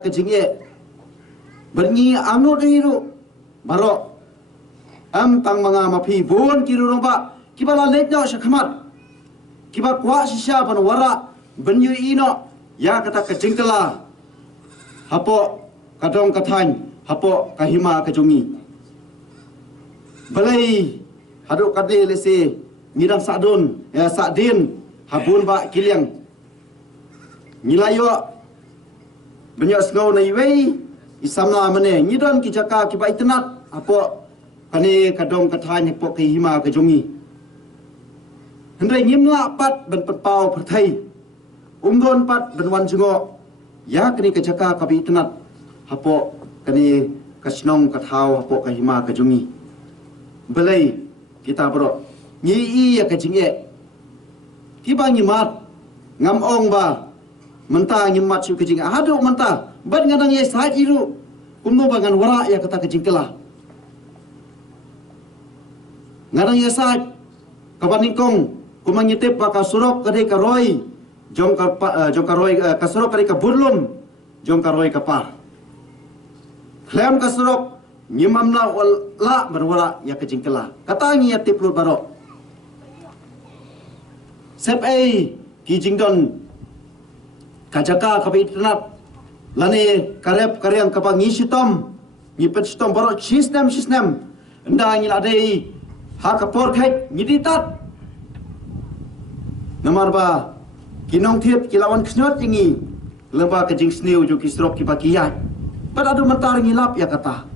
kejingye bernyi anu diru barok am tang manga mapi bon kiru romba kibala letnya syakhamat kiba kwa sisya pan wara benyu ino ya kata kejingkela hapo kadong katany hapo kahima kejungi balai haduk kade lese ngidang sadun ya sadin habun ba kiliang nilayo banyak sengau na iwei isamla mane ngidon ki jaka ki bai tenat apo kane kadong katanya po ki hima ke jongi hendai ngimla pat ben petpau perthai umdon pat ben wan jungo ya kini ke jaka ka bai tenat apo kane kasnong kathau apo ka hima ke jongi belai kita bro nyi i ya ke jinge ki ba ngimat ngam ong ba mentah nyimat su kejing adu mentah ban ngadang ye saj iru kumno bangan wara ya kata kejing kelah ngadang ye saj kabaningkong kumang nyetep baka surok kadai karoi jong karoi kasurok kadai ka burlum jong karoi kapar klem kasurok nyimamna wala berwara ya kejing kelah kata ngi yatip lut barok sep ai kijing don kajaka kapi tenat lani karep karyang kapang ngisitom ngipet sitom borok sistem enda ngil adai ha kapor kait ngiditat nomor ba kinong thiep kilawan ksnyot ingi lemba kejing sniu jo kisrok ki bakiyat pat adu mentar ngilap ya kata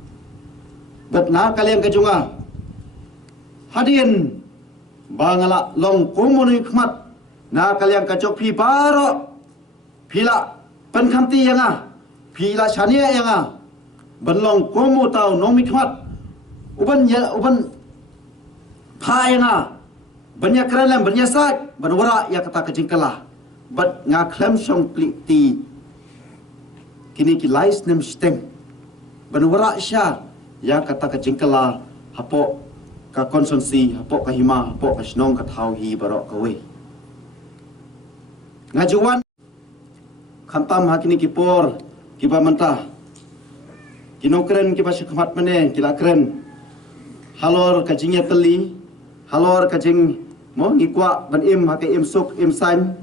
bet na kalian kejunga hadin bangala long kumuni khmat na kalian kajok pi barok pila penkamti yang pila chania yang benlong komu tau nomi khmat uban pha yang banyak kerelam banyak sat benwara ya kata kejingkala bat nga klem song kliti kini ki lais nem steng benwara sya ya kata kejingkala hapo ka konsumsi hapo ka hima hapo ka snong ka thau hi barok kawe ngajuan khantam hakini kipor kiba mentah kinokren kiba syakhamat mane kila kren halor kajingnya teli halor kajing mo ngikwa ban im hake im suk im san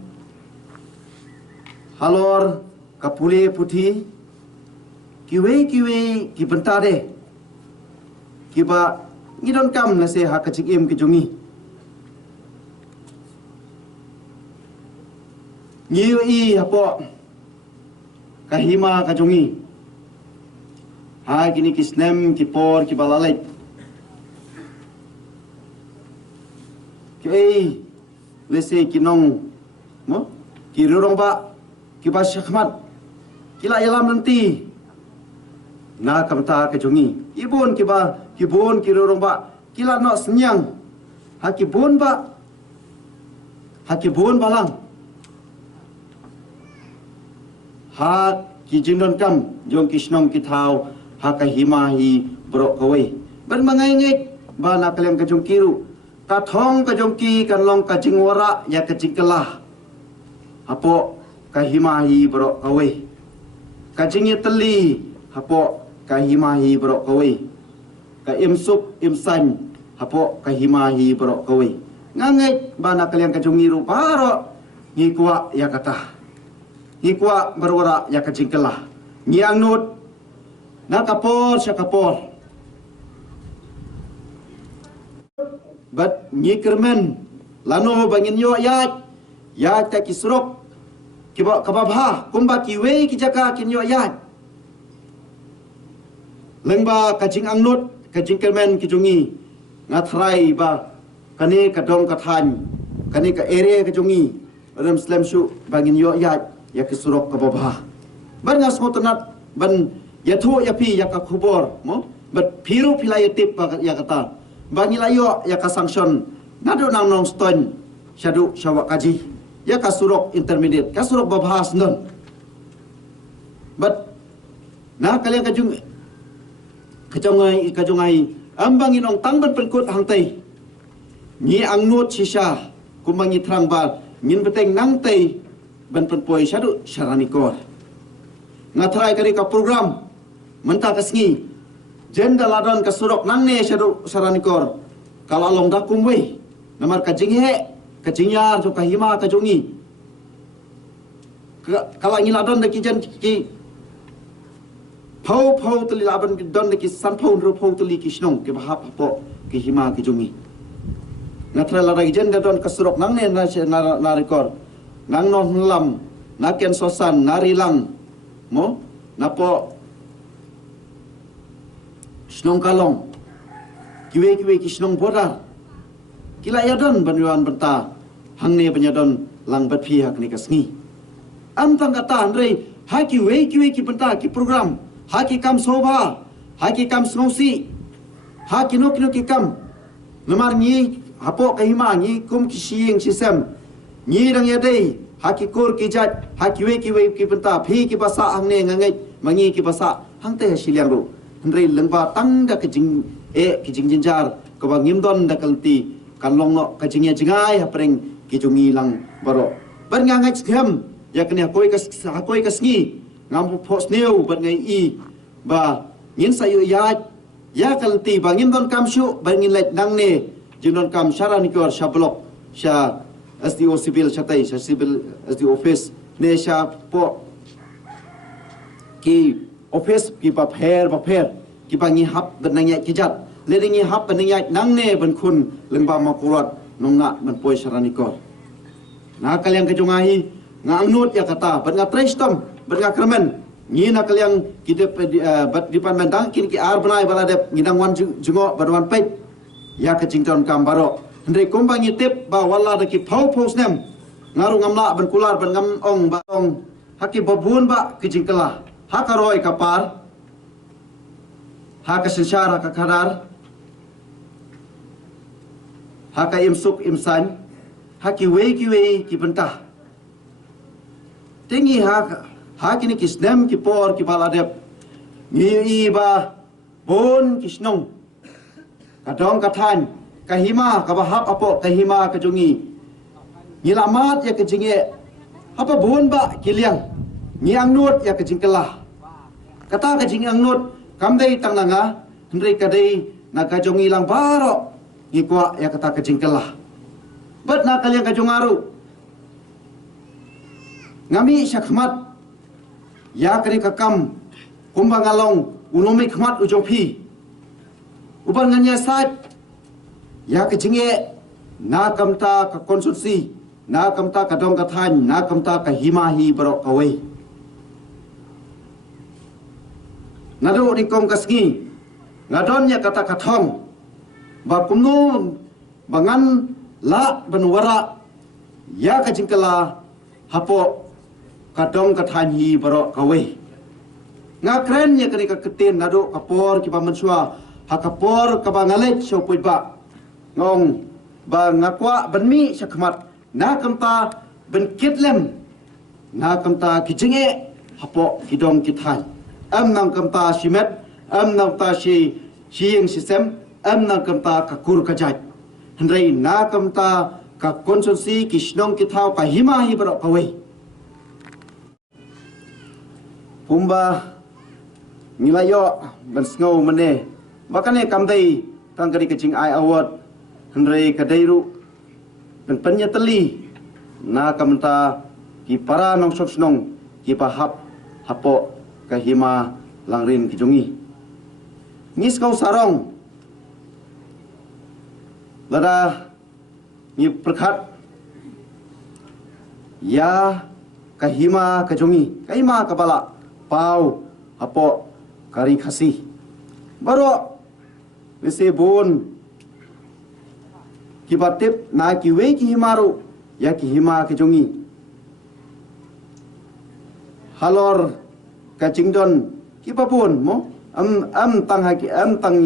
halor kapule puthi kiwe kibenta de kiba ngidon kam na se ha kajing im kijungi nyiu i hapo kahima kajungi hai kini kisnem kipor kibalalai kei lese kinong mo kirurong ba kiba syakmat kila yalam nanti na kamta kajungi ibun kibun kirurong ba kila no senyang hakibun balang ha kijindon kam jong kisnong kithau ha kahima hi brok kawai ban mangai ngai ba na kalem ka jong kiru ka thong ka jong ki kan long ka jingwara ya ka jingkelah apo kahima hi brok kawai ka jingye teli apo kahima hi brok kawai ka imsup imsan apo kahima hi brok kawai ngangai ba na kalem ka jong iru paro ngikwa ya kata ikwa berwara ya kejingkelah ngiang nut na kapor syakapor bat ngikermen lano bangin yo ya ta kisrok kiba kababha kumba kiwe kijaka kin yo ya lengba kajing angnut kajing kermen kijungi ngathrai ba kane kadong kathan kane ka ere kijungi ram slam shu bangin yo ya kesurok ke bawah. Ban ngas motonat ban ya thu ya pi ya ka khubor mo bat phiru philai tip ya kata. Bangi layo ya ka sanction nado nang nong ston syadu syawak kaji ya ka surok intermediate ka surok bawah snon. Bat na kalian kajongai ambang inong tangban penkut hangtai. Ni angnut sisa kumangi terang ba ngin beteng nang tai ban penpoi syadu syaranikor ngatrai kari ka program mentah kasngi jenda ladon ka surok nangne saranikor kalau along dakum we namar ka jinghe ka jingyar jo ka hima ka jongi kalau ngiladon de ki jen ki Pau tuli laban don ki san pau ro pau tuli ki snong ki bahap po ki hima ki jungi. Natra la rai jen don kasrok nang ne na rekor. Nang no lam na ken sosan nari lang mo na po snong kalong. Kiwe ki snong boda. Kila ya don banwan benta hang ne banyadon lang bat phi hak ni kasngi. Am tang kata andre ha kiwe ki benta ki program haki kam soba, haki kam snowsi, haki no ki kam. Namar ni hapo kahima ni kum kising sisem. Ni dang yadei haki kur ki jat, haki we ki benta phi ki basa angne ngangai mangi ki basa hang te siliang ru. Hendrei lengba tang da kijing jinjar ko ba ngimdon da kalti kan long no kijing ya jingai hapreng ki jungi lang baro. Bar ngangai skem ya kene koi kas ngi ngam pos neu ban ngai I ba ngin sayu ya kalti ba ngin don kam shu ba ngin let nang ne jin don kam sharani kor sha blok sha SDO civil chatai sha civil SDO office ne sha po ki office ki pa pher ki pa ngi hap ban nang ya ki jat le ngi hap ban nang ya nang ne ban khun lengba ma kurat nonga ban poi sharani kor na kalyang ka jungahi ngang nut ya kata ban nga trestom berga kermen ni nak yang kita depan mendang kin ki ar banai bala dep ngidang wan jungo badwan pet ya ke jington kam baro ndre kombang tip ba wala de ki phau snem ngaru ngamla ban kular ban ngam ong ba ong haki babun ba ki jingkala hakaroi kapar haka sensara ka kadar haka imsuk imsan haki we ki bentah tingi haki ni kisnem ki por ki baladep ngi ba bon kisnong kadong kathan kahima kabahap apo kahima kajungi ngilamat ya kejinge apa bon ba kiliang ngi angnut ya kejingkelah kata kejing angnut kamdei tangnanga hendrei kadei na kajungi lang baro ngi kwa ya kata kejingkelah bet na kaliang kajungaru ngami syakmat ya kani kakam kumbang along unomi khmat ujopi uban nganya sat ya kejinge na kamta ka konsumsi na kamta ka dong kathan na kamta ka himahi barok kawai nadu ni kom kasgi ngadon ya kata kathong ba kumnu bangan la banwara ya kajingkala hapo kadong kathanhi barok kawai nga kren ya kani ka ketin nado kapor ki pamensua hakapor ka bangalet sopoi ba ngong ba ngakwa benmi sakmat na kamta ben kitlem na kamta kijinge hapo kidong kithan am nang kamta simet am nang ta siing sistem am nang kamta ka kur ka jat hendrai na kamta ka konsumsi kisnong kithau ka himahi barok kawai Pumba nilayo ban sngau mane makane kamdai tangkari kecing ai award hendrei kadairu ban penyateli na kamta ki para nong sok snong ki pahap hapo kahima langrin kijungi ngis kau sarong lada ni perkhat ya kahima kajungi kahima kapala pau hapo kari khasi baro wese bon kibatip na kiwe ki himaru ya ki hima ki jongi halor kacingdon ki papun mo am tang haki am tang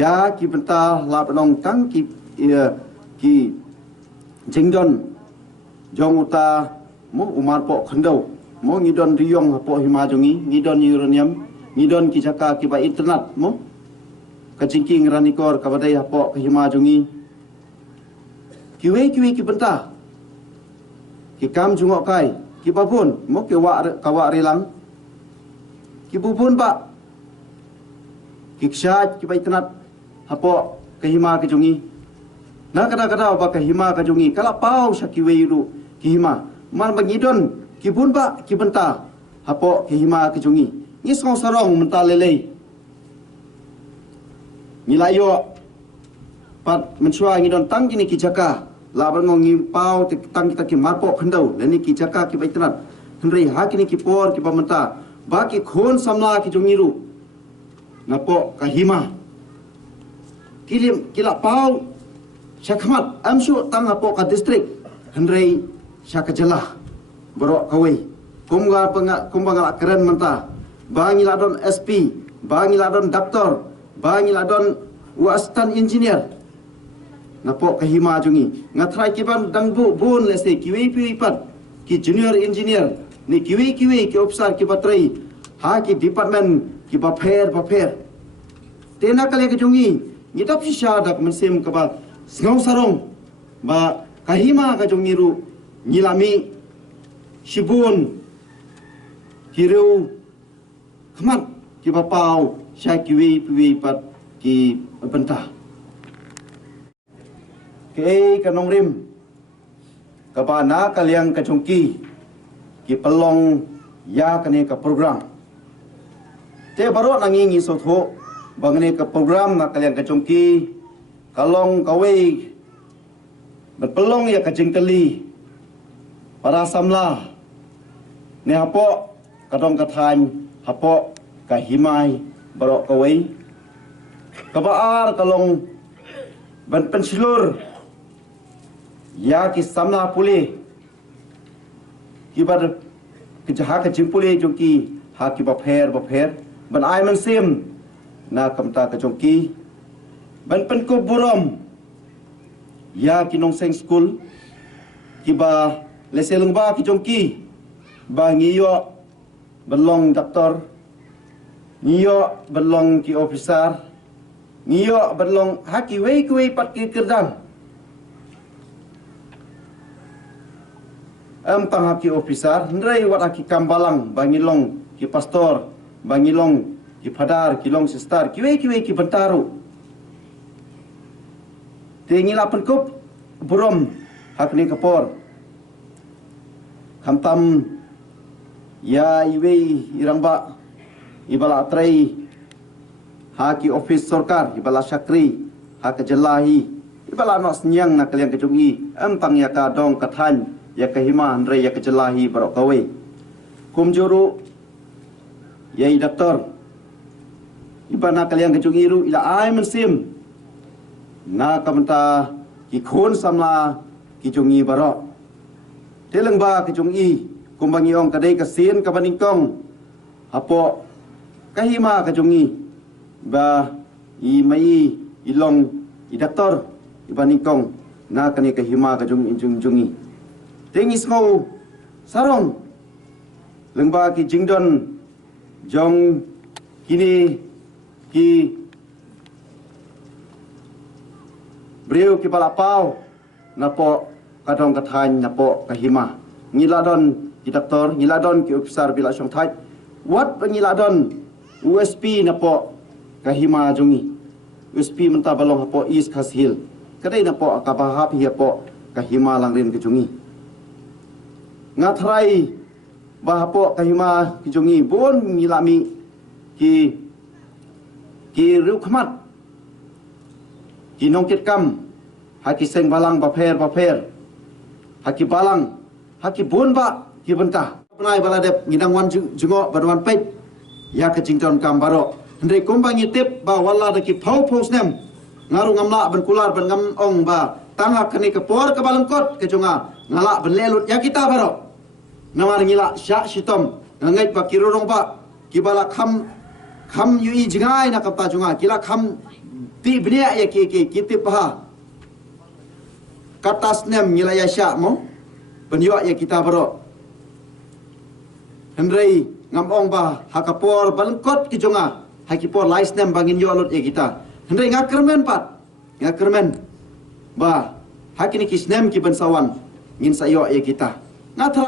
ya ki benta la penong tang ki jingdon jong uta mo umar po khandau mo ngidon riyong hapo hima jongi ngidon uranium ngidon ki jaka ki ba internet mo kacingking ranikor kabadai hapo ki hima jongi kiwe ki benta ki kam jungok kai ki babun mo ki wa kawa rilang kibubun ba kikshat kibai tenat hapo kahima kejungi na kada ba kahima kejungi kala pau sakiwe ru kihima man bangidon kibun ba kibenta hapo kahima kejungi ni sarong menta lele nilayo pat menshua ngidon tang kini kijaka laban ngongi pau tang kita ki marpo khandau leni kijaka kibai tenat henry hakini kipor kibamenta baki khon samla kejungi ru napo kahima kilim kila pau syakmat amsu tang apo ka distrik henrei syakajelah borok kawai kumbangal keren menta bangi ladon SP bangi ladon doktor bangi ladon wastan engineer napo kahima jungi ngatrai kiban dangbu bun lese kiwi pat ki junior engineer ni kiwi ki officer ki batrai ha ki department ki baper tena kali ke jungi ngidap sisya dak mensim ke ba ngau sarong ba kahima ka jungi ru ngilami sibun hiru khamat ki bapau syai kiwi pat ki bentah ke kanong rim kapana kaliang ka jungki ki pelong ya kane ka program te baro nangingi sotho bangni ke program nak kalian kecungki kalong kawai berpelong ya kacing teli para samla ni hapo kadong kathan hapo kahimai baro kawai kabaar kalong ban pensilur ya ki samla puli kibar kejaha kacing puli jungki ha ki baper ban ai man sim na kamta kajongki ban penko burom ya kinong seng school kiba leselung ba kijongki ba ngiyo belong doktor ngiyo belong ki officer ngiyo belong haki wei pat ki kirdang tang haki officer ndrei wat haki kambalang bangilong ki pastor bangilong ki padar kilong sistar kiwe ki bentaru tingila penkup burom hakni kapor khamtam ya iwe irangba ibala atrai haki office sarkar ibala syakri hak jelahi ibala nos nyang nak kalian kejungi tang ya ka dong kathan ya kahima andre ya kejelahi barok kawe kumjuru ya doktor ibana kalian kejungi ru ila ai mensim na kamta ki khon samla ki jungi baro teleng ba ki jungi kumbangi ong kadai kasien ka baningkong hapo kahima ka jungi ba i mai ilong i doktor i baningkong na kani kahima ka jungi tengis ngau sarong lengba ki jingdon jong kini ki beliau ki balapau napo kadong kathan napo kahima ngiladon ki doktor ngiladon ki officer bila syong thai wat ngiladon USP napo kahima jungi USP menta balong hapo East Khas Hill kadai napo akabahap hi hapo kahima langrin ke jungi ngathrai bahapo kahima ki jungi bon ngilami ki riu khamat ki nongkit kam haki seng balang baper haki balang haki bun ba ki bentah penai baladep ngidang wan jengok badwan pet ya ke jington kam baro ndre kombangi tip ba wala de ki phau snem ngaru ngamla ban kular ban ngam ong ba tanga keni ke por ke balengkot ke junga ngala ban lelut ya kita baro namar ngila syak sitom ngai pa kirorong ba ki bala kham yui jingai na kapta junga kila kham ti bnia ya ki tip ha katas nem ngila ya syak mo penyo ya kita baro hendrei ngamong ba hakapor balengkot ki junga hakipor lais nem bangin yo alut ya kita hendrei ngakermen ba hakini kisnem ki bensawan ngin sayo ya kita ngatra